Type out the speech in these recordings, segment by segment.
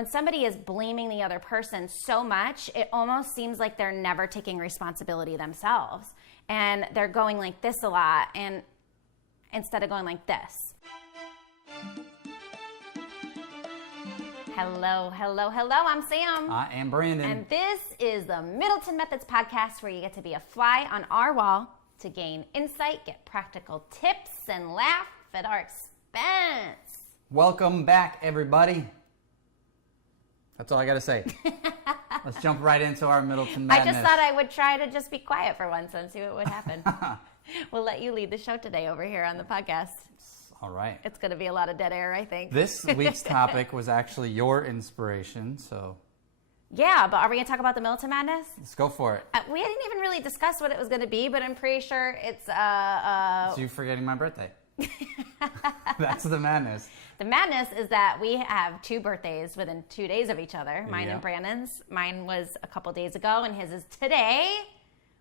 when somebody is blaming the other person so much, it almost seems like they're never taking responsibility themselves. And they're going like this a lot, and instead of going like this. Hello, hello, hello. I'm Sam. I am Brandon. And this is the Middleton Methods podcast, where you get to be a fly on our wall to gain insight, get practical tips, and laugh at our expense. Welcome back, everybody. That's all I got to say. Let's jump right into our Middleton Madness. I just thought I would try to just be quiet for once and see what would happen. We'll let you lead the show today over here on the podcast. All right. It's going to be a lot of dead air, I think. This week's topic was actually your inspiration, so... Yeah, but are we going to talk about the Middleton Madness? Let's go for it. We didn't even really discuss what it was going to be, but I'm pretty sure it's... It's you forgetting my birthday. That's the madness. The madness is that we have two birthdays within 2 days of each other, mine and Brandon's. Mine was a couple days ago, and his is today,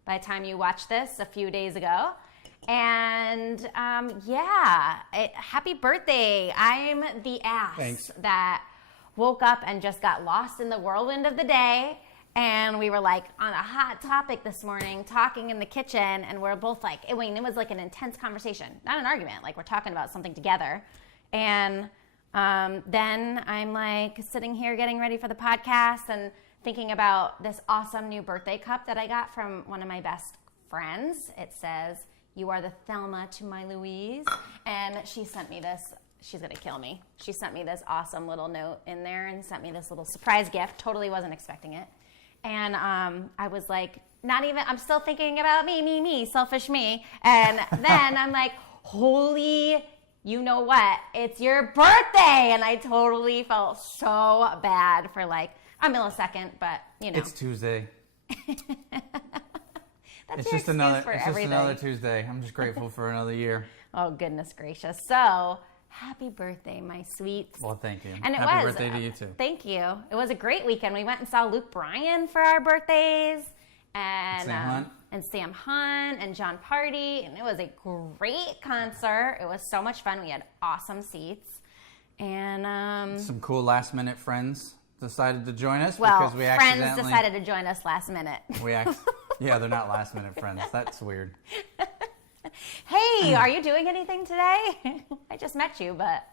by the time you watch this, a few days ago. And happy birthday. I'm the ass that woke up and just got lost in the whirlwind of the day. And we were like on a hot topic this morning, talking in the kitchen, and we're both like, it was like an intense conversation, not an argument, like we're talking about something together. And then I'm like sitting here getting ready for the podcast and thinking about this awesome new birthday cup that I got from one of my best friends. It says, "You are the Thelma to my Louise." And she sent me this. She's going to kill me. She sent me this awesome little note in there and sent me this little surprise gift. Totally wasn't expecting it. And I was like, I'm still thinking about me, selfish me. And then I'm like, holy, you know what? It's your birthday. And I totally felt so bad for like a millisecond, but you know. It's Tuesday. It's just another Tuesday. I'm just grateful for another year. Oh, goodness gracious. So, happy birthday, my sweets. Well, thank you. And happy birthday to you, too. Thank you. It was a great weekend. We went and saw Luke Bryan for our birthdays. And Sam Hunt and John Party. And it was a great concert. It was so much fun. We had awesome seats. And some cool last-minute friends decided to join us because we accidentally... friends decided to join us last minute. Yeah, they're not last-minute friends. That's weird. Hey, are you doing anything today? I just met you, but...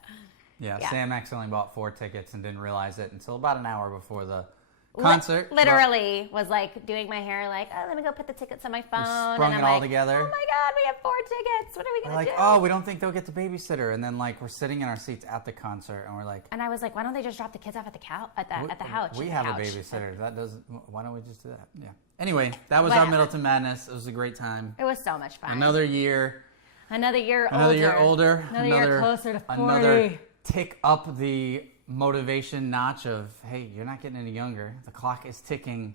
Yeah, Sam accidentally bought 4 tickets and didn't realize it until about an hour before the concert. Literally was like doing my hair like, oh, let me go put the tickets on my phone. We sprung it all together. Oh my God, we have 4 tickets. What are we going to do? Oh, we don't think they'll get the babysitter. And then like we're sitting in our seats at the concert and we're like... And I was like, why don't they just drop the kids off at the couch? We have a babysitter. Why don't we just do that? Yeah. Anyway, that was our Middleton Madness. It was a great time. It was so much fun. Another year older. Another year closer to 40. Another tick up the motivation notch of, hey, you're not getting any younger. The clock is ticking.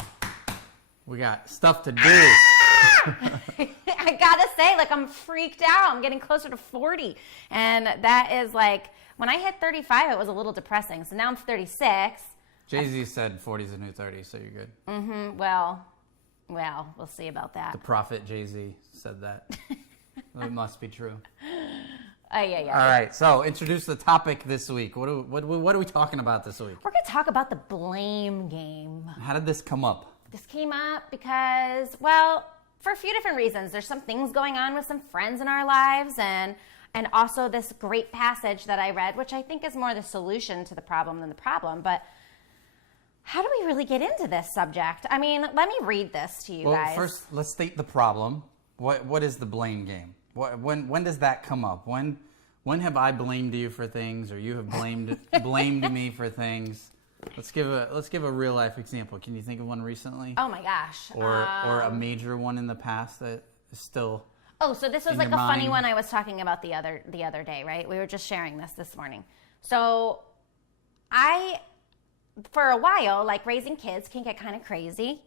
We got stuff to do. I gotta say, like, I'm freaked out. I'm getting closer to 40. And that is like, when I hit 35, it was a little depressing. So now I'm 36. Jay-Z said 40 is the new 30, so you're good. Mm-hmm. Well, we'll see about that. The prophet Jay-Z said that. It must be true. Yeah. All right, so introduce the topic this week. What are we talking about this week? We're going to talk about the blame game. How did this come up? This came up because, well, for a few different reasons. There's some things going on with some friends in our lives, and also this great passage that I read, which I think is more the solution to the problem than the problem. But how do we really get into this subject? I mean, let me read this to you guys. Well, first, let's state the problem. What is the blame game? When does that come up? When have I blamed you for things, or you have blamed me for things? Let's give a real life example. Can you think of one recently? Oh my gosh! Or a major one in the past that is still. Oh, so this was like a funny one I was talking about the other day, right? We were just sharing this morning. So for a while, like raising kids can get kind of crazy.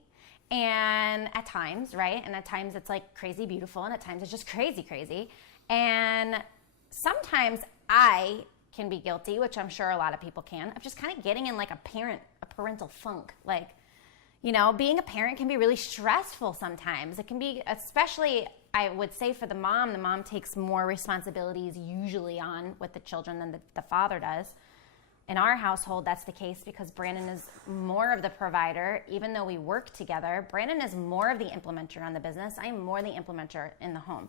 And at times, right? And at times it's like crazy beautiful, and at times it's just crazy. And sometimes I can be guilty, which I'm sure a lot of people can, of just kind of getting in like a parental funk. Like, you know, being a parent can be really stressful sometimes. It can be, especially, I would say for the mom takes more responsibilities usually on with the children than the father does. in our household, that's the case because Brandon is more of the provider. Even though we work together, Brandon is more of the implementer on the business. I am more the implementer in the home.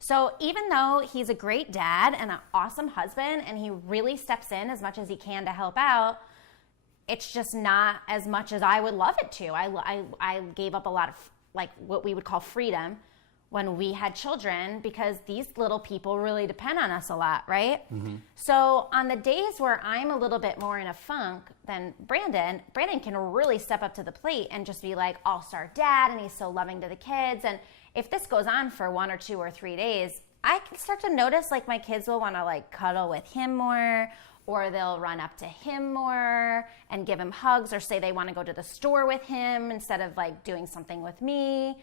So even though he's a great dad and an awesome husband, and he really steps in as much as he can to help out, it's just not as much as I would love it to. I gave up a lot of like what we would call freedom when we had children because these little people really depend on us a lot, right? Mm-hmm. So on the days where I'm a little bit more in a funk than Brandon can really step up to the plate and just be like all-star dad, and he's so loving to the kids. And if this goes on for 1 or 2 or 3 days, I can start to notice like my kids will want to like cuddle with him more, or they'll run up to him more and give him hugs, or say they want to go to the store with him instead of like doing something with me.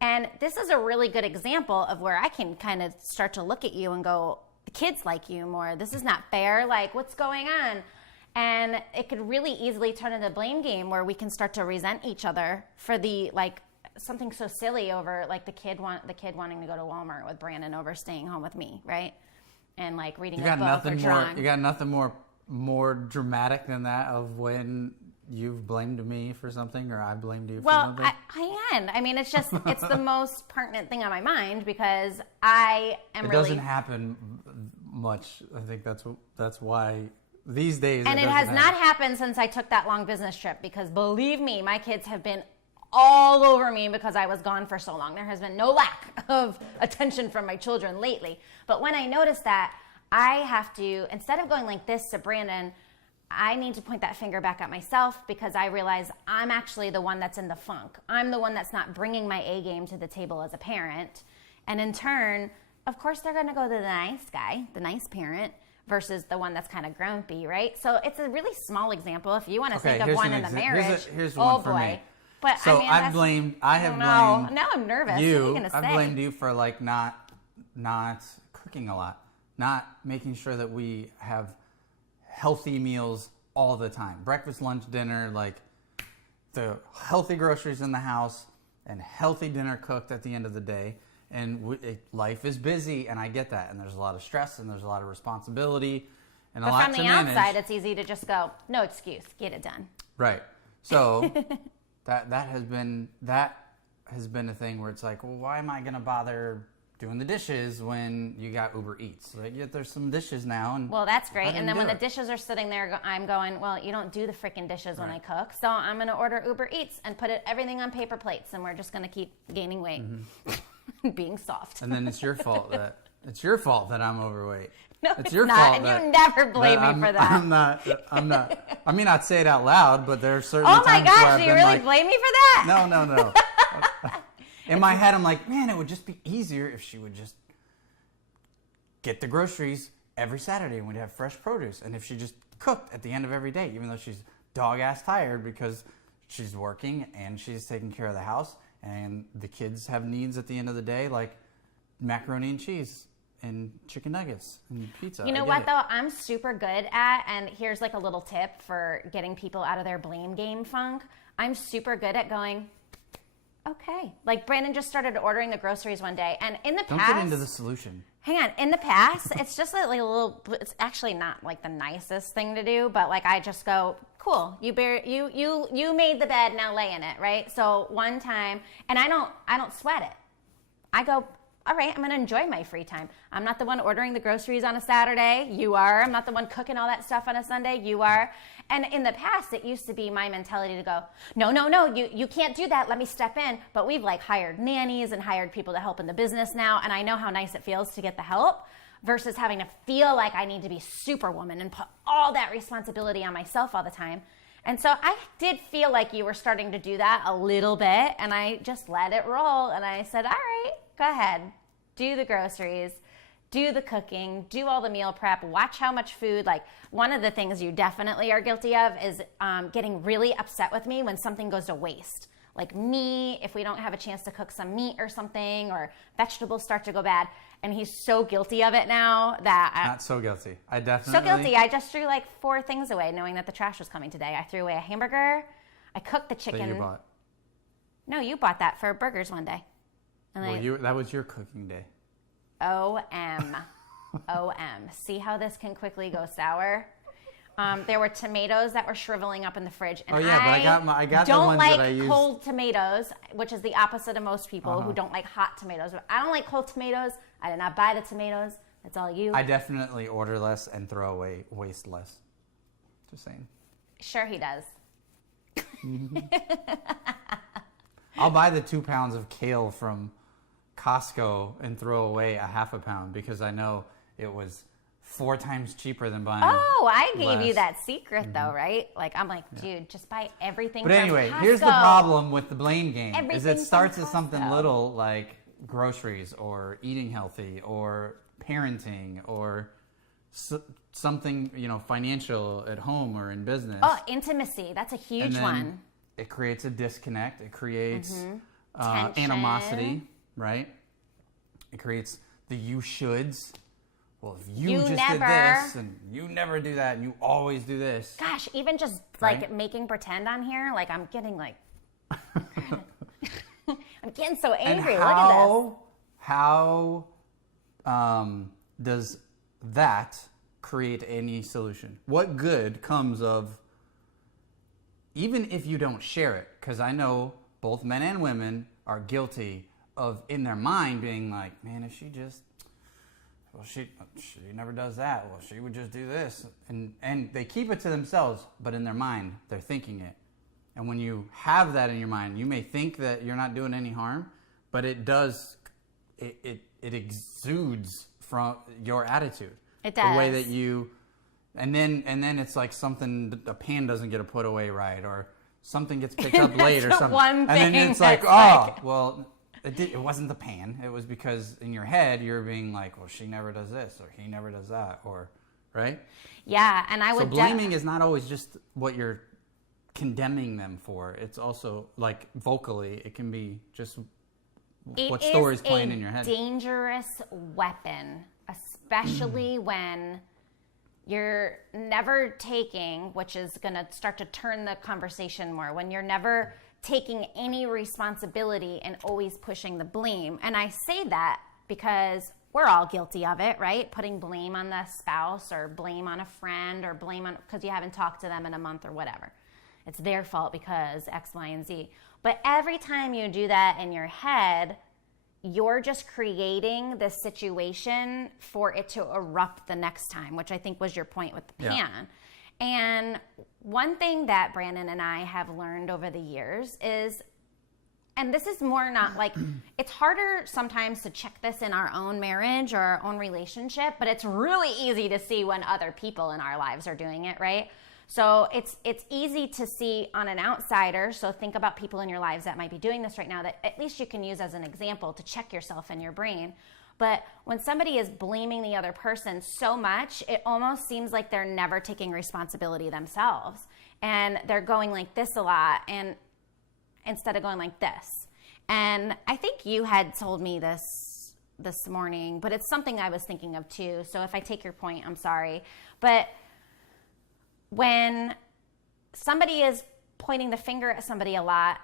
And this is a really good example of where I can kind of start to look at you and go, the kids like you more. This is not fair. Like, what's going on? And it could really easily turn into a blame game where we can start to resent each other for the like something so silly over like the kid wanting to go to Walmart with Brandon over staying home with me, right? And like reading a book or drawing. You got nothing more dramatic than that of when you've blamed me for something or I blamed you for something? Well, I mean, it's the most pertinent thing on my mind because I am really... It doesn't happen much. I think that's why these days And it has not happened since I took that long business trip because believe me, my kids have been all over me because I was gone for so long. There has been no lack of attention from my children lately. But when I notice that, I have to, instead of going like this to Brandon, I need to point that finger back at myself because I realize I'm actually the one that's in the funk. I'm the one that's not bringing my A game to the table as a parent. And in turn, of course, they're going to go to the nice guy, the nice parent, versus the one that's kind of grumpy, right? So it's a really small example. If you want to think of one in the marriage, here's one for me. But so I have blamed now I'm nervous. You, what are you gonna say? I blamed you for like not cooking a lot, not making sure that we have healthy meals all the time. Breakfast, lunch, dinner, like the healthy groceries in the house and healthy dinner cooked at the end of the day. And life is busy, and I get that. And there's a lot of stress, and there's a lot of responsibility, and a lot to manage. But from the outside, it's easy to just go, no excuse, get it done. Right. So that has been a thing where it's like, well, why am I going to bother doing the dishes when you got Uber Eats? Like, yeah, there's some dishes now. And well, that's great. And then when the dishes are sitting there, I'm going, well, you don't do the freaking dishes when I cook. So I'm going to order Uber Eats and put everything on paper plates. And we're just going to keep gaining weight and being soft. And then it's your fault that I'm overweight. No, it's your fault. And you never blame me for that. I'm not. I mean, I'd say it out loud, but there are certain times where I've been like... Oh my gosh, do you really blame me for that? No. In my head, I'm like, man, it would just be easier if she would just get the groceries every Saturday and we'd have fresh produce. And if she just cooked at the end of every day, even though she's dog-ass tired because she's working and she's taking care of the house and the kids have needs at the end of the day, like macaroni and cheese and chicken nuggets and pizza. You know what, though? I'm super good at, and here's like a little tip for getting people out of their blame game funk. I'm super good at going... Okay. Like Brandon just started ordering the groceries one day, and in the past... Don't get into the solution. Hang on. In the past, it's just like a little... It's actually not like the nicest thing to do, but like I just go, cool. You made the bed, now lay in it, right? So one time, and I don't sweat it. I go, all right, I'm going to enjoy my free time. I'm not the one ordering the groceries on a Saturday. You are. I'm not the one cooking all that stuff on a Sunday. You are. And in the past, it used to be my mentality to go, no, you can't do that. Let me step in. But we've like hired nannies and hired people to help in the business now. And I know how nice it feels to get the help versus having to feel like I need to be superwoman and put all that responsibility on myself all the time. And so I did feel like you were starting to do that a little bit. And I just let it roll. And I said, all right, go ahead. Do the groceries. Do the cooking, do all the meal prep, watch how much food. Like one of the things you definitely are guilty of is getting really upset with me when something goes to waste. Like me, if we don't have a chance to cook some meat or something, or vegetables start to go bad. And he's so guilty of it now that... Not so guilty. I definitely... So guilty. I just threw like 4 things away knowing that the trash was coming today. I threw away a hamburger. I cooked the chicken. That you bought. No, you bought that for burgers one day. And that was your cooking day. OM. See how this can quickly go sour? There were tomatoes that were shriveling up in the fridge. And but I got the ones that I used. Don't like cold tomatoes, which is the opposite of most people who don't like hot tomatoes. But I don't like cold tomatoes. I did not buy the tomatoes. That's all you. I definitely order less and throw away, waste less. Just saying. Sure he does. I'll buy the 2 pounds of kale from Costco and throw away a half a pound because I know it was 4 times cheaper than buying. Oh, I gave you that secret though, right? Like I'm like, dude, just buy everything. But anyway, from Costco. Here's the problem with the blame game: is Everything it starts from as something Costco. little like groceries or eating healthy or parenting or something financial at home or in business. Oh, intimacy. That's a huge and then one. It creates a disconnect. It creates Tension. animosity, right? It creates the you shoulds. Well, if you just never. did this and you never do that and you always do this. Gosh, even just like making pretend on here, like I'm getting like, I'm getting so angry. Look at this. How does that create any solution? What good comes of, even if you don't share it? Because I know both men and women are guilty of, in their mind, being like, man, if she just, well, she never does that. Well, she would just do this. And they keep it to themselves, but in their mind, they're thinking it. And when you have that in your mind, you may think that you're not doing any harm, but it does, it exudes from your attitude. It does. The way that you, and then it's like something, a pan doesn't get put away right, or something gets picked up late or something. One thing and then it's like, well, it wasn't the pan. It was because in your head you're being like, well, she never does this, or he never does that, or right? Yeah, and I would. So blaming is not always just what you're condemning them for. It's also like vocally, it can be just what story's playing in your head. It is a dangerous weapon, especially when you're never taking, which is going to start to turn the conversation more, when you're never taking any responsibility and always pushing the blame. And I say that because we're all guilty of it, right? Putting blame on the spouse or blame on a friend or blame on because you haven't talked to them in a month or whatever. It's their fault because X, Y, and Z. But every time you do that in your head, you're just creating this situation for it to erupt the next time, which I think was your point with the pan. Yeah. And one thing that Brandon and I have learned over the years is, and this is more not like, it's harder sometimes to check this in our own marriage or our own relationship, but it's really easy to see when other people in our lives are doing it, right? So it's easy to see on an outsider. So think about people in your lives that might be doing this right now that at least you can use as an example to check yourself in your brain. But when somebody is blaming the other person so much, it almost seems like they're never taking responsibility themselves. And they're going like this a lot and instead of going like this. And I think you had told me this morning, but it's something I was thinking of too. So if I take your point, I'm sorry. But when somebody is pointing the finger at somebody a lot,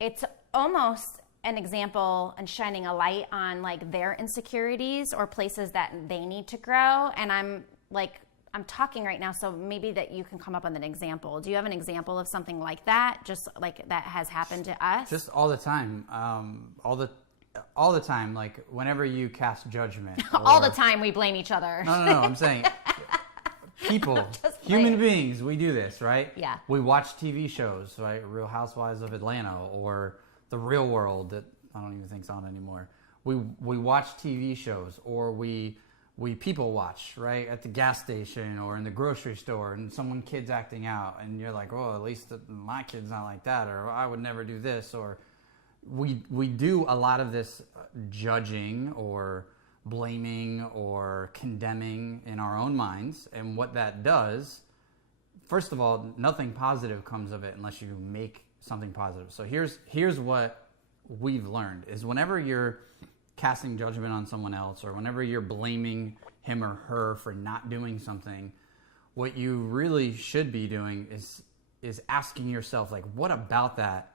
it's almost an example and shining a light on like their insecurities or places that they need to grow. And I'm talking right now, so maybe that you can come up with an example. Do you have an example of something like that, just like that has happened to us? Just all the time. All the time, like whenever you cast judgment. All the time we blame each other. No, I'm saying people, human beings, we do this, right? Yeah. We watch TV shows, right? Real Housewives of Atlanta or The Real World that I don't even think's on anymore. We watch TV shows or we people watch, right? At the gas station or in the grocery store and someone kid's acting out and you're like, oh, at least my kid's not like that, or I would never do this, or we do a lot of this judging or blaming or condemning in our own minds. And what that does, first of all, nothing positive comes of it unless you make something positive. So here's what we've learned is whenever you're casting judgment on someone else or whenever you're blaming him or her for not doing something, what you really should be doing is asking yourself, like, what about that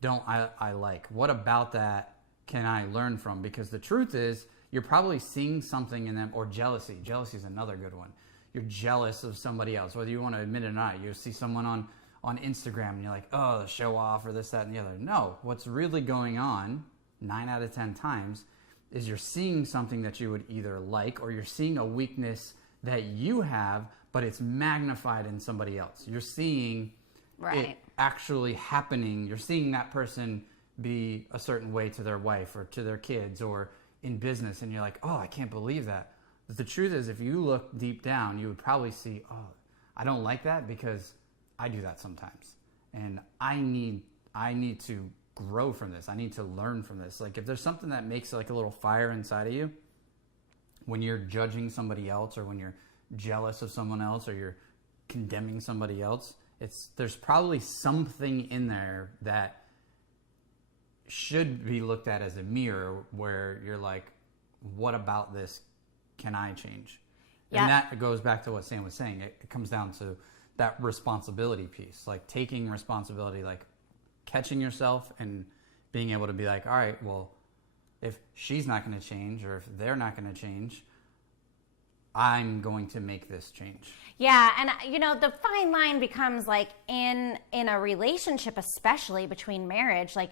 don't I like? What about that can I learn from? Because the truth is, you're probably seeing something in them, or jealousy. Jealousy is another good one. you're jealous of somebody else, whether you want to admit it or not. You see someone on Instagram and you're like, oh, the show off or this, that, and the other. No, what's really going on 9 out of 10 times is you're seeing something that you would either like, or you're seeing a weakness that you have, but it's magnified in somebody else. You're seeing it actually happening. You're seeing that person be a certain way to their wife or to their kids or in business, and you're like, oh, I can't believe that. But the truth is, if you look deep down, you would probably see, oh, I don't like that because I do that sometimes. And I need to grow from this. I need to learn from this. Like, if there's something that makes like a little fire inside of you when you're judging somebody else, or when you're jealous of someone else, or you're condemning somebody else, there's probably something in there that should be looked at as a mirror, where you're like, what about this can I change? Yep. And that goes back to what Sam was saying. It comes down to that responsibility piece, like taking responsibility, like catching yourself and being able to be like, all right, well, if she's not going to change, or if they're not going to change, I'm going to make this change. Yeah, and the fine line becomes like in a relationship, especially between marriage, like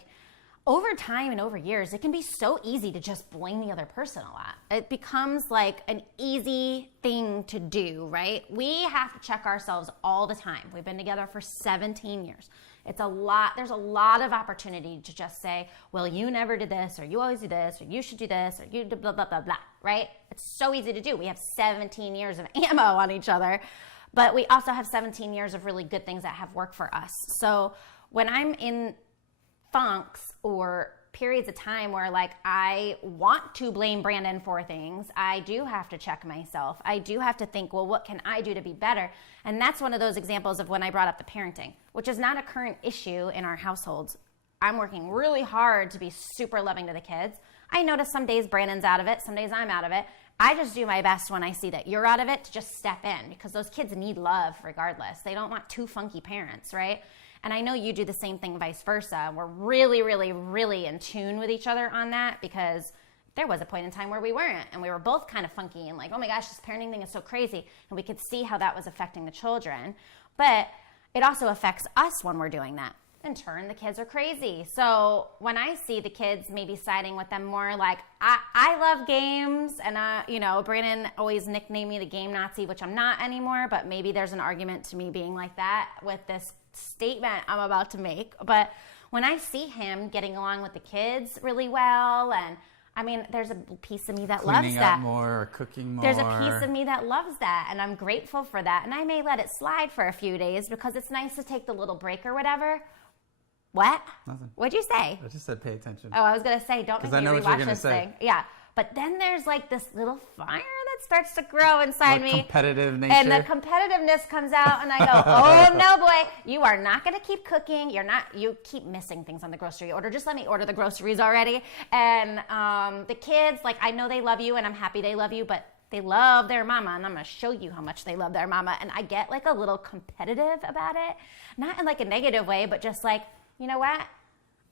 over time and over years, it can be so easy to just blame the other person a lot. It becomes like an easy thing to do, right? We have to check ourselves all the time. We've been together for 17 years. It's a lot. There's a lot of opportunity to just say, well, you never did this, or you always do this, or you should do this, or you do blah, blah, blah, blah, right? It's so easy to do. We have 17 years of ammo on each other, but we also have 17 years of really good things that have worked for us. So when I'm in funks or periods of time where like I want to blame Brandon for things, I do have to check myself. I do have to think, well, what can I do to be better? And that's one of those examples of when I brought up the parenting, which is not a current issue in our households. I'm working really hard to be super loving to the kids. I notice some days Brandon's out of it, some days I'm out of it. I just do my best when I see that you're out of it to just step in, because those kids need love regardless. They don't want two funky parents, right? And I know you do the same thing, vice versa. We're really, really, really in tune with each other on that, because there was a point in time where we weren't, and we were both kind of funky and like, oh my gosh, this parenting thing is so crazy. And we could see how that was affecting the children. But it also affects us when we're doing that. In turn, the kids are crazy. So when I see the kids maybe siding with them more, like, I love games, and Brandon always nicknamed me the game Nazi, which I'm not anymore, but maybe there's an argument to me being like that with this statement I'm about to make. But when I see him getting along with the kids really well, and I mean, there's a piece of me that loves that. Cleaning up more, or cooking more. There's a piece of me that loves that, and I'm grateful for that. And I may let it slide for a few days because it's nice to take the little break or whatever. What? Nothing. What'd you say? I just said pay attention. Oh, I was going to say, don't make me rewatch this thing. Yeah. But then there's like this little fire that starts to grow inside me. Competitive nature. And the competitiveness comes out, and I go, oh no, boy, you are not going to keep cooking. You keep missing things on the grocery order. Just let me order the groceries already. And the kids, like, I know they love you, and I'm happy they love you, but they love their mama, and I'm going to show you how much they love their mama. And I get like a little competitive about it. Not in like a negative way, but just like, you know what?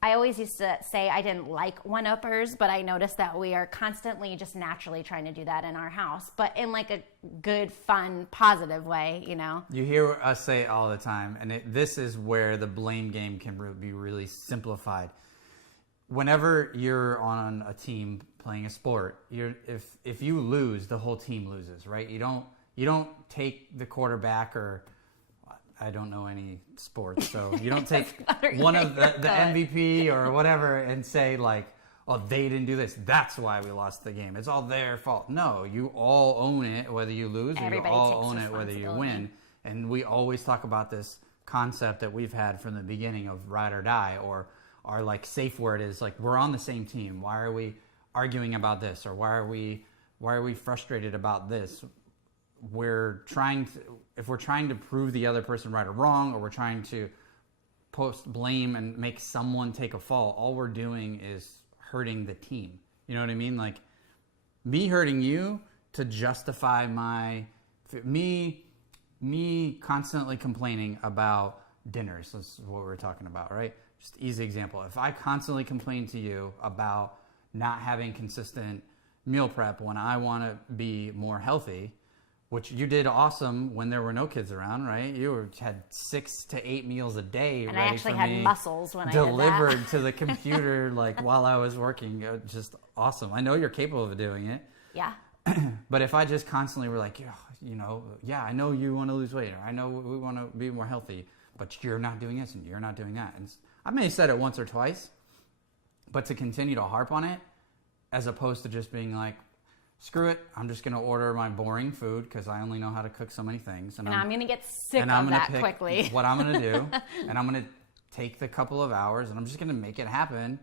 I always used to say I didn't like one-uppers, but I noticed that we are constantly just naturally trying to do that in our house, but in like a good, fun, positive way, you know? You hear us say it all the time, and this is where the blame game can be really simplified. Whenever you're on a team playing a sport, if you lose, the whole team loses, right? You don't take the quarterback, or I don't know any sports, so you don't take one of the MVP or whatever and say like, oh, they didn't do this, that's why we lost the game, it's all their fault. No, you all own it whether you lose, or you all own it whether you win. And we always talk about this concept that we've had from the beginning of ride or die, or our like safe word is like, we're on the same team. Why are we arguing about this, or why are we frustrated about this? If we're trying to prove the other person right or wrong, or we're trying to post blame and make someone take a fall, all we're doing is hurting the team. You know what I mean? Like, me hurting you to justify me constantly complaining about dinners. That's what we're talking about, right? Just easy example. If I constantly complain to you about not having consistent meal prep when I want to be more healthy, which you did awesome when there were no kids around, right? You had 6 to 8 meals a day, and ready I actually for had me, muscles when I did that. delivered to the computer like while I was working. Just awesome. I know you're capable of doing it. Yeah. But if I just constantly were like, yeah, I know you want to lose weight, or I know we want to be more healthy, but you're not doing this and you're not doing that. And I may have said it once or twice, but to continue to harp on it, as opposed to just being like, screw it, I'm just going to order my boring food because I only know how to cook so many things. And I'm going to get sick of that quickly. What I'm going to do, and I'm going to take the couple of hours, and I'm just going to make it happen.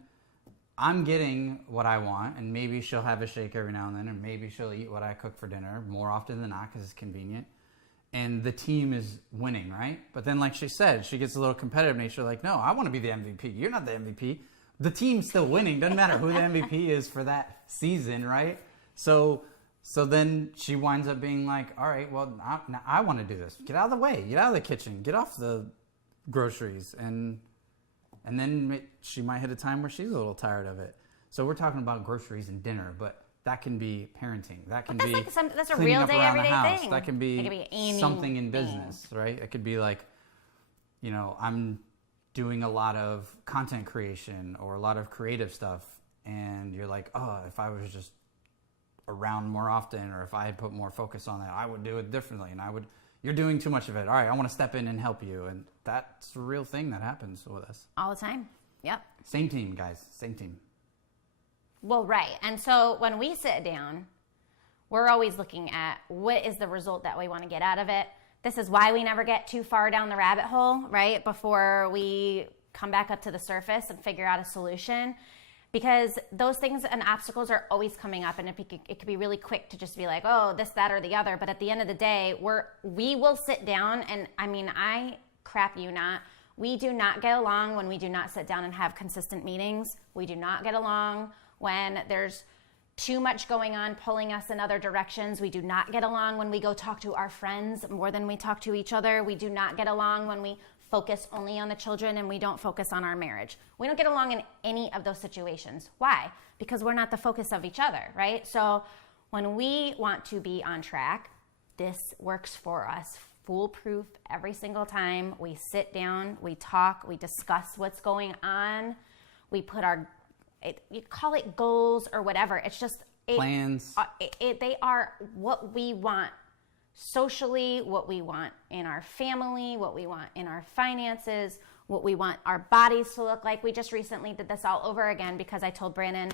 I'm getting what I want, and maybe she'll have a shake every now and then, and maybe she'll eat what I cook for dinner more often than not because it's convenient. And the team is winning, right? But then, like she said, she gets a little competitive nature, like, no, I want to be the MVP. You're not the MVP. The team's still winning. Doesn't matter who the MVP is for that season, right? So then she winds up being like, all right, well, I want to do this. Get out of the way. Get out of the kitchen. Get off the groceries. And then she might hit a time where she's a little tired of it. So we're talking about groceries and dinner, but that can be parenting. That can be that's a cleaning real up day, around the everyday house. thing. That can be something in business, right? It could be like, I'm doing a lot of content creation or a lot of creative stuff, and you're like, oh, if I was just around more often, or if I had put more focus on that, I would do it differently, and you're doing too much of it. All right, I want to step in and help you, and that's a real thing that happens with us. All the time. Yep. Same team, guys. Same team. Well, right. And so when we sit down, we're always looking at what is the result that we want to get out of it. This is why we never get too far down the rabbit hole, right? Before we come back up to the surface and figure out a solution. Because those things and obstacles are always coming up, and it could be really quick to just be like, oh, this, that, or the other. But at the end of the day, we will sit down, and I crap you not. We do not get along when we do not sit down and have consistent meetings. We do not get along when there's too much going on pulling us in other directions. We do not get along when we go talk to our friends more than we talk to each other. We do not get along when we focus only on the children and we don't focus on our marriage. We don't get along in any of those situations. Why? Because we're not the focus of each other, right? So when we want to be on track, this works for us foolproof every single time. We sit down, we talk, we discuss what's going on. We put you call it goals or whatever. It's just plans. They are what we want socially, what we want in our family, what we want in our finances, what we want our bodies to look like. We just recently did this all over again because I told Brandon,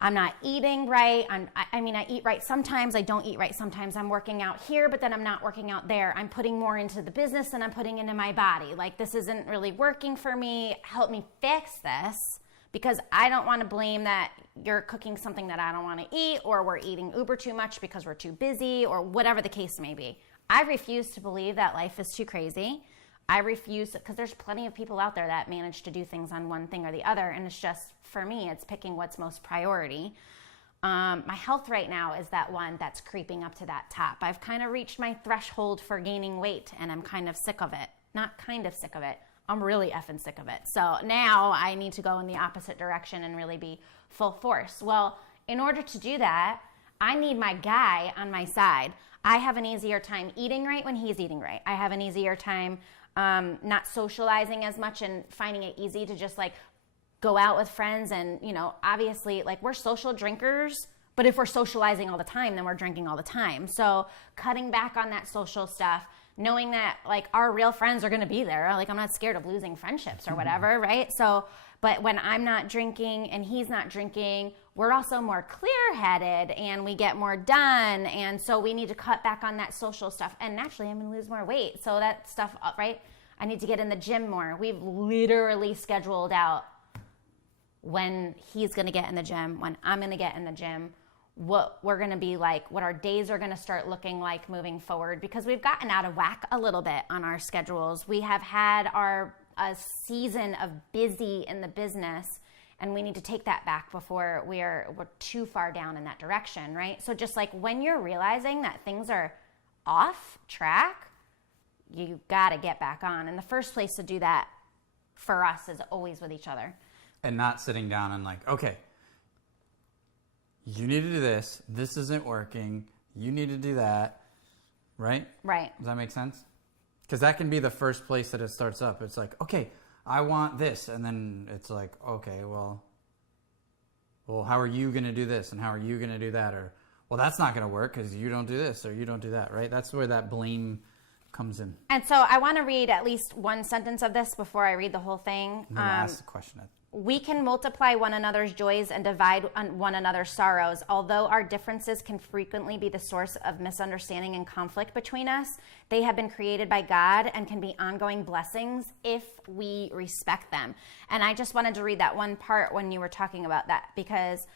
I'm not eating right. I eat right sometimes. I don't eat right sometimes. I'm working out here, but then I'm not working out there. I'm putting more into the business than I'm putting into my body. Like, this isn't really working for me. Help me fix this, because I don't want to blame that you're cooking something that I don't want to eat, or we're eating Uber too much because we're too busy, or whatever the case may be. I refuse to believe that life is too crazy. I refuse, because there's plenty of people out there that manage to do things on one thing or the other, and it's just, for me, it's picking what's most priority. My health right now is that one that's creeping up to that top. I've kind of reached my threshold for gaining weight, and I'm kind of sick of it. Not kind of sick of it. I'm really effing sick of it. So now I need to go in the opposite direction and really be full force. Well, in order to do that, I need my guy on my side. I have an easier time eating right when he's eating right. I have an easier time not socializing as much and finding it easy to just like go out with friends. And, obviously, like, we're social drinkers, but if we're socializing all the time, then we're drinking all the time. So cutting back on that social stuff, knowing that like our real friends are going to be there. Like, I'm not scared of losing friendships or whatever, right? So, but when I'm not drinking and he's not drinking, we're also more clear-headed and we get more done. And so we need to cut back on that social stuff. And naturally, I'm going to lose more weight. So that stuff, right? I need to get in the gym more. We've literally scheduled out when he's going to get in the gym, when I'm going to get in the gym, what we're going to be like, what our days are going to start looking like moving forward, because we've gotten out of whack a little bit on our schedules. We have had a season of busy in the business, and we need to take that back before we're too far down in that direction, right? So just like when you're realizing that things are off track, you got to get back on. And the first place to do that for us is always with each other. And not sitting down and like, okay, you need to do this. This isn't working. You need to do that. right? Right. Does that make sense? Because that can be the first place that it starts up. It's like, okay, I want this. And then it's like, okay, well, how are you going to do this? And how are you going to do that? Or, well, that's not going to work because you don't do this or you don't do that, right? That's where that blame comes in. And so I want to read at least one sentence of this before I read the whole thing. I'm going to ask the question. We can multiply one another's joys and divide one another's sorrows. Although our differences can frequently be the source of misunderstanding and conflict between us, they have been created by God and can be ongoing blessings if we respect them. And I just wanted to read that one part when you were talking about that, because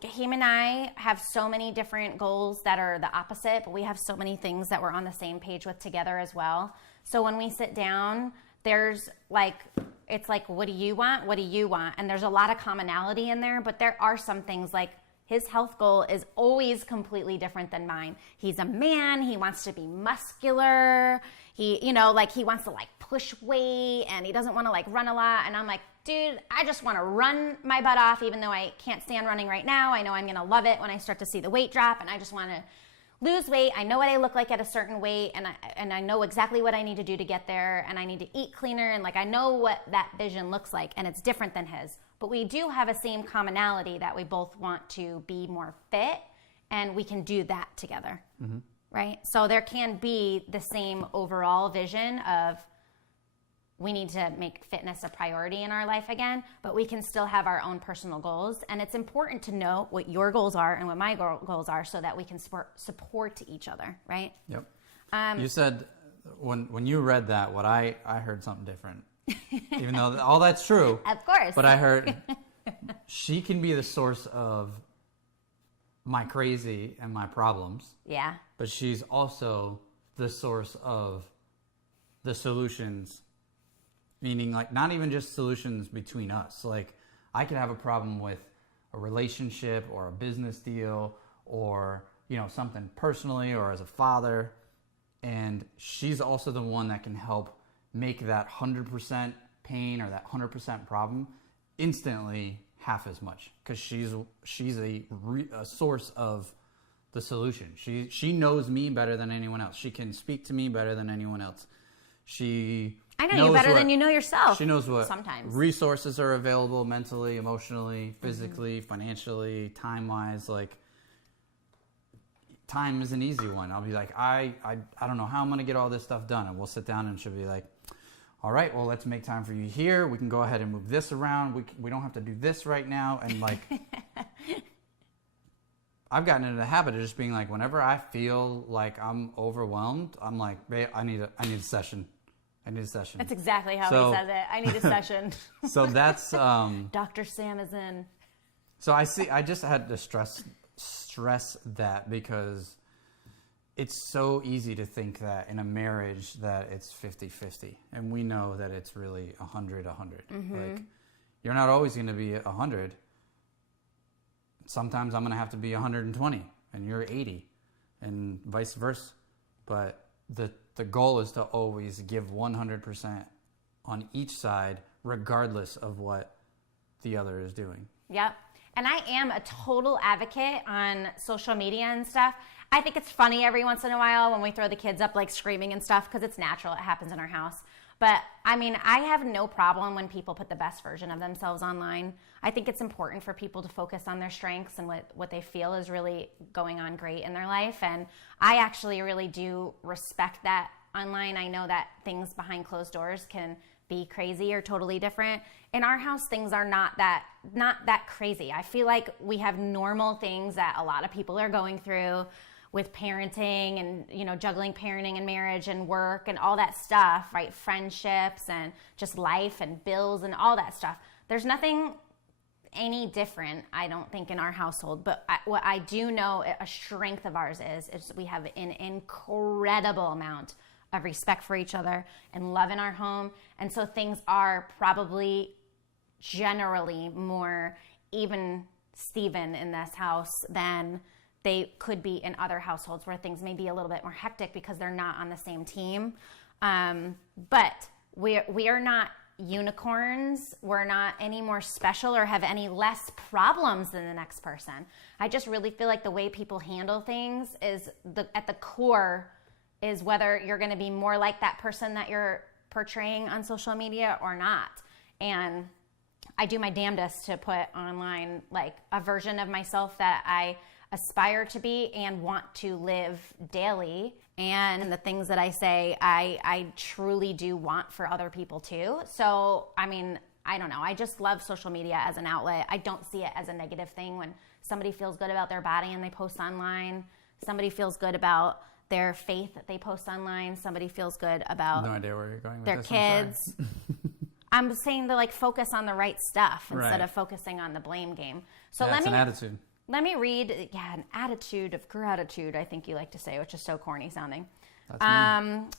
Kahim and I have so many different goals that are the opposite, but we have so many things that we're on the same page with together as well. So when we sit down, there's it's like, what do you want? What do you want? And there's a lot of commonality in there, but there are some things like his health goal is always completely different than mine. He's a man. He wants to be muscular. He wants to push weight, and he doesn't want to run a lot. And I'm like, dude, I just want to run my butt off, even though I can't stand running right now. I know I'm going to love it when I start to see the weight drop, and I just want to lose weight. I know what I look like at a certain weight, and I know exactly what I need to do to get there, and I need to eat cleaner, and I know what that vision looks like, and it's different than his. But we do have a same commonality that we both want to be more fit, and we can do that together, right? So there can be the same overall vision of we need to make fitness a priority in our life again, but we can still have our own personal goals. And it's important to know what your goals are and what my goals are so that we can support each other, right? Yep. You said, when you read that, what I heard something different. Even though all that's true. Of course. But I heard she can be the source of my crazy and my problems. Yeah. But she's also the source of the solutions. Meaning, not even just solutions between us. I could have a problem with a relationship or a business deal or, something personally or as a father. And she's also the one that can help make that 100% pain or that 100% problem instantly half as much. Because she's a source of the solution. She knows me better than anyone else. She can speak to me better than anyone else. I know you better than you know yourself. She knows what sometimes resources are available mentally, emotionally, physically, financially, time-wise. Time is an easy one. I'll be like, I don't know how I'm going to get all this stuff done. And we'll sit down and she'll be like, all right, well, let's make time for you here. We can go ahead and move this around. We don't have to do this right now. And I've gotten into the habit of just being like, whenever I feel like I'm overwhelmed, I'm like, babe, I need a session. I need a session. That's exactly how he says it. I need a session. So that's... Dr. Sam is in. So I just had to stress that because it's so easy to think that in a marriage that it's 50-50. And we know that it's really 100-100. You're not always going to be 100. Sometimes I'm going to have to be 120 and you're 80 and vice versa. But the goal is to always give 100% on each side, regardless of what the other is doing. Yep. And I am a total advocate on social media and stuff. I think it's funny every once in a while when we throw the kids up screaming and stuff because it's natural. It happens in our house. But I have no problem when people put the best version of themselves online. I think it's important for people to focus on their strengths and what they feel is really going on great in their life. And I actually really do respect that online. I know that things behind closed doors can be crazy or totally different. In our house, things are not that crazy. I feel like we have normal things that a lot of people are going through with parenting and, juggling parenting and marriage and work and all that stuff, right? Friendships and just life and bills and all that stuff. There's nothing any different, I don't think, in our household. But what I do know a strength of ours is we have an incredible amount of respect for each other and love in our home. And so things are probably generally more even Steven in this house than they could be in other households where things may be a little bit more hectic because they're not on the same team. But we are not unicorns. We're not any more special or have any less problems than the next person. I just really feel like the way people handle things is at the core is whether you're going to be more like that person that you're portraying on social media or not. And I do my damnedest to put online like a version of myself that I aspire to be and want to live daily. And the things that I say, I truly do want for other people too. So, I mean, I don't know. I just love social media as an outlet. I don't see it as a negative thing when somebody feels good about their body and they post online. Somebody feels good about their faith that they post online. Somebody feels good about no idea where you're going with their this. kids. I'm saying to like focus on the right stuff instead of focusing on the blame game. So That's an attitude. Let me read, an attitude of gratitude, I think you like to say, which is so corny sounding. That's me.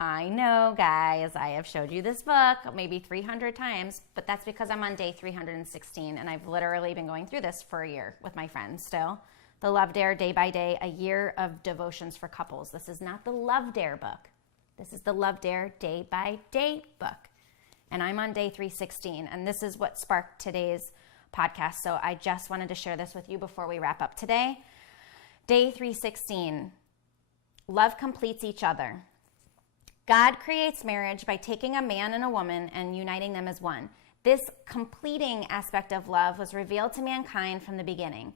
I know, guys, I have showed you this book maybe 300 times, but that's because I'm on day 316, and I've literally been going through this for a year with my friends still. The Love Dare Day by Day, a year of devotions for couples. This is not the Love Dare book. This is the Love Dare Day by Day book. And I'm on day 316, and this is what sparked today's podcast. So I just wanted to share this with you before we wrap up today. Day 316, love completes each other. God creates marriage by taking a man and a woman and uniting them as one. This completing aspect of love was revealed to mankind from the beginning.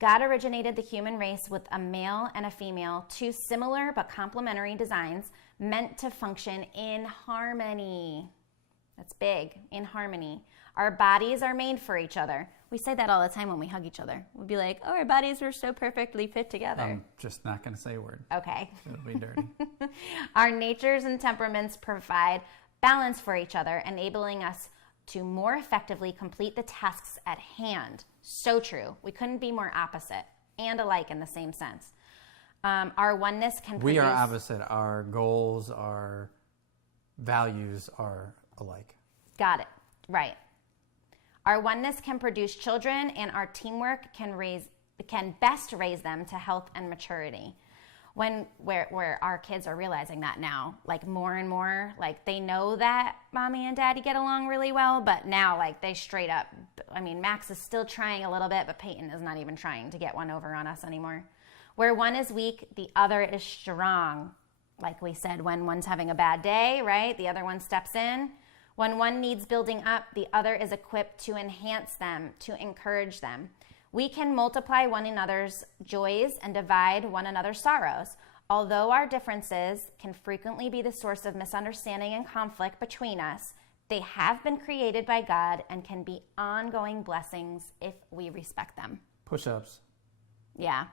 God originated the human race with a male and a female, two similar but complementary designs meant to function in harmony. That's big, in harmony. Our bodies are made for each other. We say that all the time when we hug each other. We'll be like, oh, our bodies were so perfectly fit together. I'm just not going to say a word. Okay. It'll be dirty. Our natures and temperaments provide balance for each other, enabling us to more effectively complete the tasks at hand. So true. We couldn't be more opposite and alike in the same sense. Our oneness can produce... We are opposite. Our goals, our values are alike. Got it. Right. Our oneness can produce children, and our teamwork can best raise them to health and maturity. Where our kids are realizing that now, like more and more, like they know that mommy and daddy get along really well, but now like they straight up, I mean, Max is still trying a little bit, but Peyton is not even trying to get one over on us anymore. Where one is weak, the other is strong. Like we said, when one's having a bad day, right? The other one steps in. When one needs building up, the other is equipped to enhance them, to encourage them. We can multiply one another's joys and divide one another's sorrows. Although our differences can frequently be the source of misunderstanding and conflict between us, they have been created by God and can be ongoing blessings if we respect them. Push-ups. Yeah.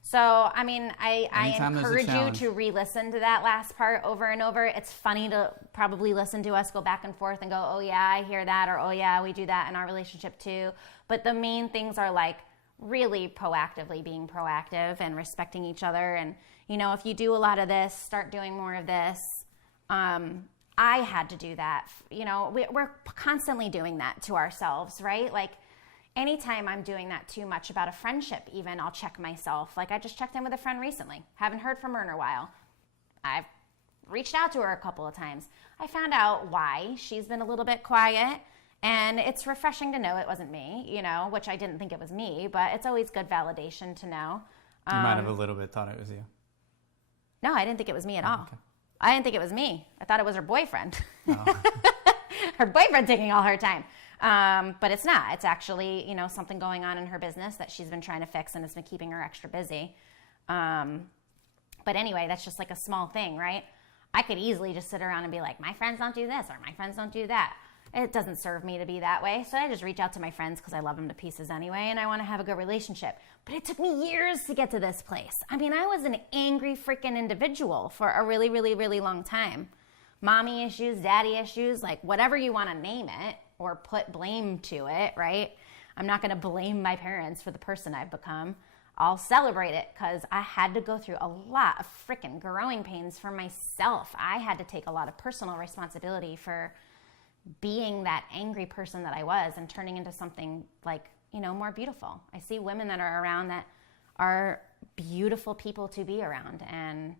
So, I mean, I encourage you to re-listen to that last part over and over. It's funny to probably listen to us go back and forth and go, oh yeah, I hear that, or oh yeah, we do that in our relationship too. But the main things are like really proactively being proactive and respecting each other. And, you know, if you do a lot of this, start doing more of this. I had to do that. You know, we're constantly doing that to ourselves, right? Like, anytime I'm doing that too much about a friendship, even, I'll check myself. Like, I just checked in with a friend recently. Haven't heard from her in a while. I've reached out to her a couple of times. I found out why she's been a little bit quiet, and it's refreshing to know it wasn't me, you know, which I didn't think it was me, but it's always good validation to know. You might have a little bit thought it was you. No, I didn't think it was me at all. Okay. I didn't think it was me. I thought it was her boyfriend. Oh. Her boyfriend taking all her time. But it's not. It's actually, you know, something going on in her business that she's been trying to fix, and it's been keeping her extra busy. But anyway, that's just like a small thing, right? I could easily just sit around and be like, my friends don't do this or my friends don't do that. It doesn't serve me to be that way. So I just reach out to my friends because I love them to pieces anyway, and I want to have a good relationship. But it took me years to get to this place. I mean, I was an angry freaking individual for a really, really, really long time. Mommy issues, daddy issues, like whatever you want to name it or put blame to it, right? I'm not going to blame my parents for the person I've become. I'll celebrate it because I had to go through a lot of freaking growing pains for myself. I had to take a lot of personal responsibility for being that angry person that I was and turning into something like, you know, more beautiful. I see women that are around that are beautiful people to be around, and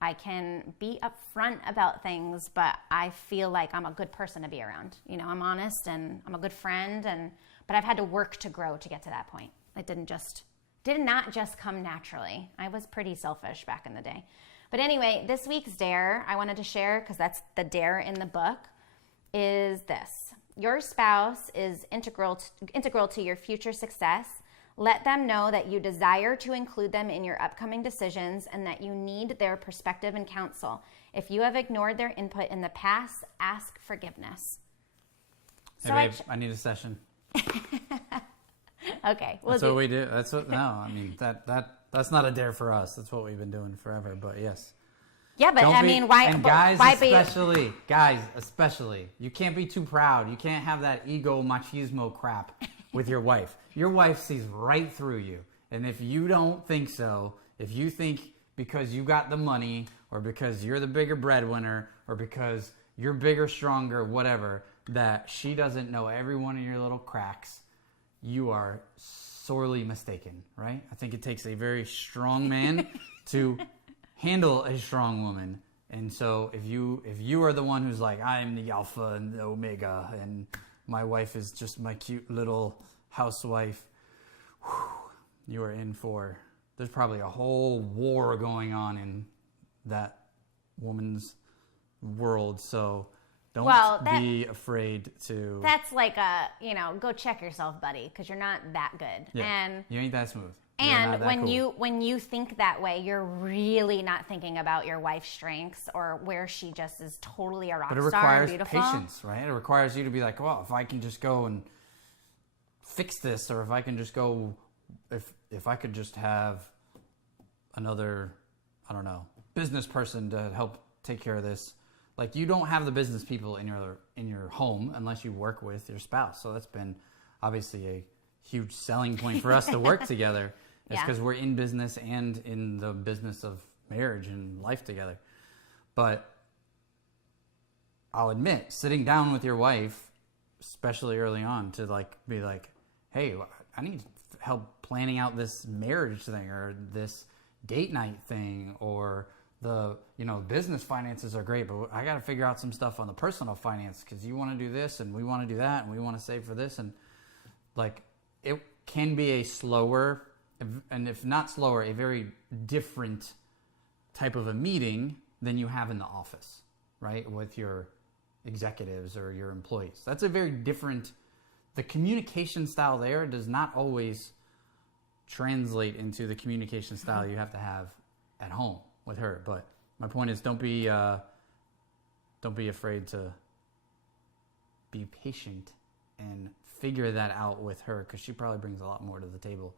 I can be upfront about things, but I feel like I'm a good person to be around. You know, I'm honest and I'm a good friend, but I've had to work to grow to get to that point. It did not just come naturally. I was pretty selfish back in the day. But anyway, this week's dare I wanted to share, because that's the dare in the book, is this. Your spouse is integral to your future success. Let them know that you desire to include them in your upcoming decisions and that you need their perspective and counsel. If you have ignored their input in the past, ask forgiveness. Hey, babe, I need a session. Okay. That's what we do. That's what. No, I mean that's not a dare for us. That's what we've been doing forever. But yes. Yeah, but Don't I be, mean, why? And guys, especially, you can't be too proud. You can't have that ego machismo crap with your wife. Your wife sees right through you, and if you don't think so, if you think because you got the money, or because you're the bigger breadwinner, or because you're bigger, stronger, whatever, that she doesn't know every one of your little cracks, you are sorely mistaken, right? I think it takes a very strong man to handle a strong woman. And so if you are the one who's like, I'm the alpha and the omega and my wife is just my cute little housewife, you are in for, there's probably a whole war going on in that woman's world. So don't be afraid to. That's like go check yourself, buddy, because you're not that good. Yeah, and you ain't that smooth. And when you think that way, you're really not thinking about your wife's strengths or where she just is totally a rock star. But it requires and beautiful. patience, right? It requires you to be like, well, if I can just go and fix this, or if I can just go, if I could just have another, I don't know, business person to help take care of this. Like, you don't have the business people in your home unless you work with your spouse. So that's been obviously a huge selling point for us to work together. It's because we're in business and in the business of marriage and life together. But I'll admit, sitting down with your wife, especially early on, to be like, hey, I need help planning out this marriage thing, or this date night thing, or the business finances are great, but I got to figure out some stuff on the personal finance, because you want to do this and we want to do that and we want to save for this. And like, it can be a slower, and if not slower, a very different type of a meeting than you have in the office, right? With your executives or your employees. That's a very different, the communication style there does not always translate into the communication style you have to have at home with her. But my point is, don't be afraid to be patient and figure that out with her, because she probably brings a lot more to the table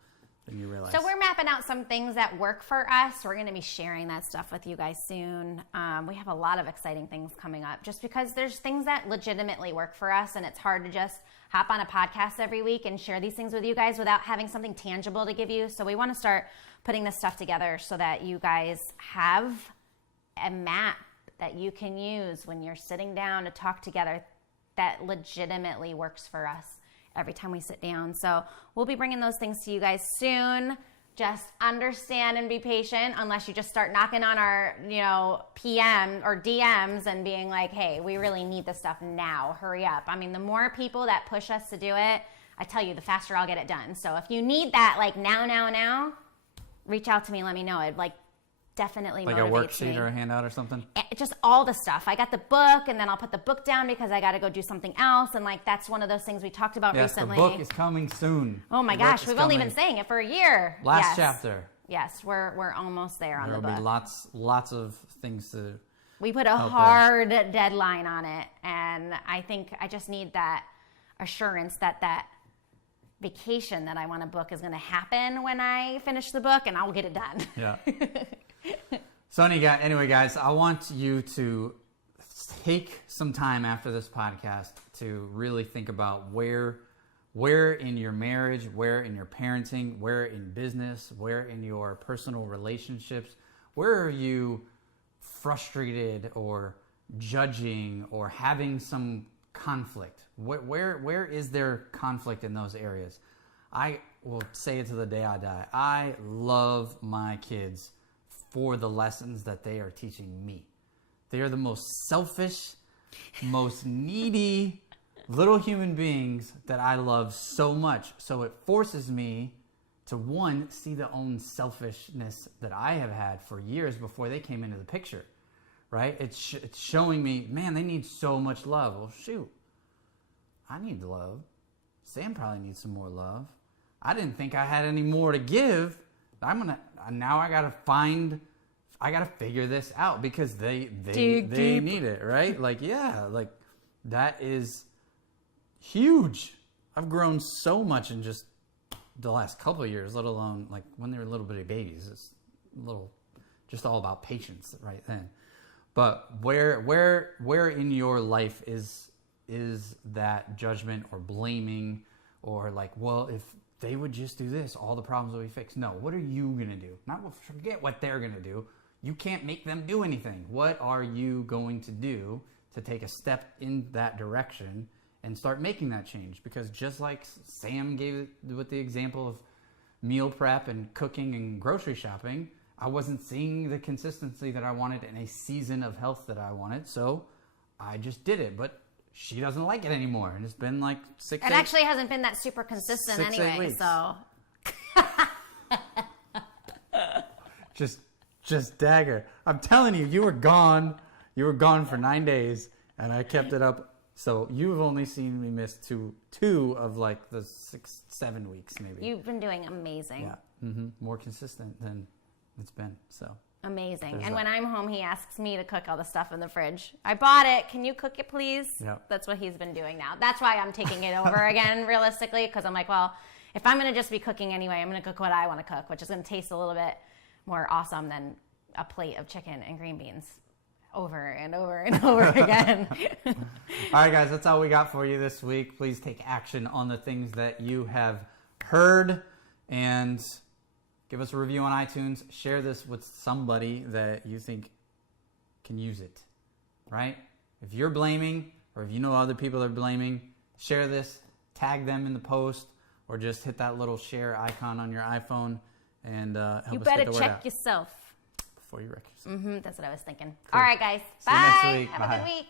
than you realize. So we're mapping out some things that work for us. We're going to be sharing that stuff with you guys soon. We have a lot of exciting things coming up, just because there's things that legitimately work for us, and it's hard to just hop on a podcast every week and share these things with you guys without having something tangible to give you. So we want to start putting this stuff together so that you guys have a map that you can use when you're sitting down to talk together that legitimately works for us every time we sit down. So we'll be bringing those things to you guys soon. Just understand and be patient, unless you just start knocking on our, PM or DMs and being like, hey, we really need this stuff now. Hurry up. I mean, the more people that push us to do it, I tell you, the faster I'll get it done. So if you need that, like now, reach out to me and let me know. It definitely motivates me. Like a worksheet or a handout or something? Just all the stuff. I got the book, and then I'll put the book down because I got to go do something else. And that's one of those things we talked about recently. The book is coming soon. Oh my gosh, we've only been saying it for a year. Last chapter. Yes, we're almost there on the book. There'll be lots of things to. We put a hard deadline on it, and I think I just need that assurance that vacation that I want to book is going to happen when I finish the book, and I'll get it done. Yeah. So anyway, guys, I want you to take some time after this podcast to really think about where in your marriage, where in your parenting, where in business, where in your personal relationships, where are you frustrated or judging or having some conflict? Where is there conflict in those areas? I will say it to the day I die. I love my kids for the lessons that they are teaching me. They are the most selfish, most needy little human beings that I love so much. So it forces me one, see the own selfishness that I have had for years before they came into the picture, right? It's showing me, man, they need so much love. Well, shoot, I need love. Sam probably needs some more love. I didn't think I had any more to give. Now I gotta figure this out because they need it, right? Like, yeah, like that is huge. I've grown so much in just the last couple of years, let alone like when they were little bitty babies. It's just all about patience right then. But where in your life is that judgment or blaming or like, well, if they would just do this, all the problems will be fixed? No, what are you going to do? Not forget what they're going to do. You can't make them do anything. What are you going to do to take a step in that direction and start making that change? Because just like Sam gave it with the example of meal prep and cooking and grocery shopping, I wasn't seeing the consistency that I wanted in a season of health that I wanted. So I just did it. But she doesn't like it anymore. And it's been like 6 It actually hasn't been that super consistent 6, 8 anyway. weeks. So just dagger. I'm telling you, you were gone. You were gone for 9 days, and I kept it up. So you've only seen me miss two of like the 6, 7 weeks maybe. you've been doing amazing. Yeah, more consistent than it's been. So Amazing. There's And that. when I'm home, he asks me to cook all the stuff in the fridge. I bought it. Can you cook it, please? Yep. That's what he's been doing now. That's why I'm taking it over again, realistically, because I'm like, well, if I'm going to just be cooking anyway, I'm going to cook what I want to cook, which is going to taste a little bit more awesome than a plate of chicken and green beans over and over and over again. All right, guys, that's all we got for you this week. Please take action on the things that you have heard and give us a review on iTunes. Share this with somebody that you think can use it, right? If you're blaming or if you know other people are blaming, share this, tag them in the post, or just hit that little share icon on your iPhone and help You us better get the word check out yourself. before you wreck yourself. That's what I was thinking. Cool. All right, guys. See you Bye. next week. Have a Bye. good week.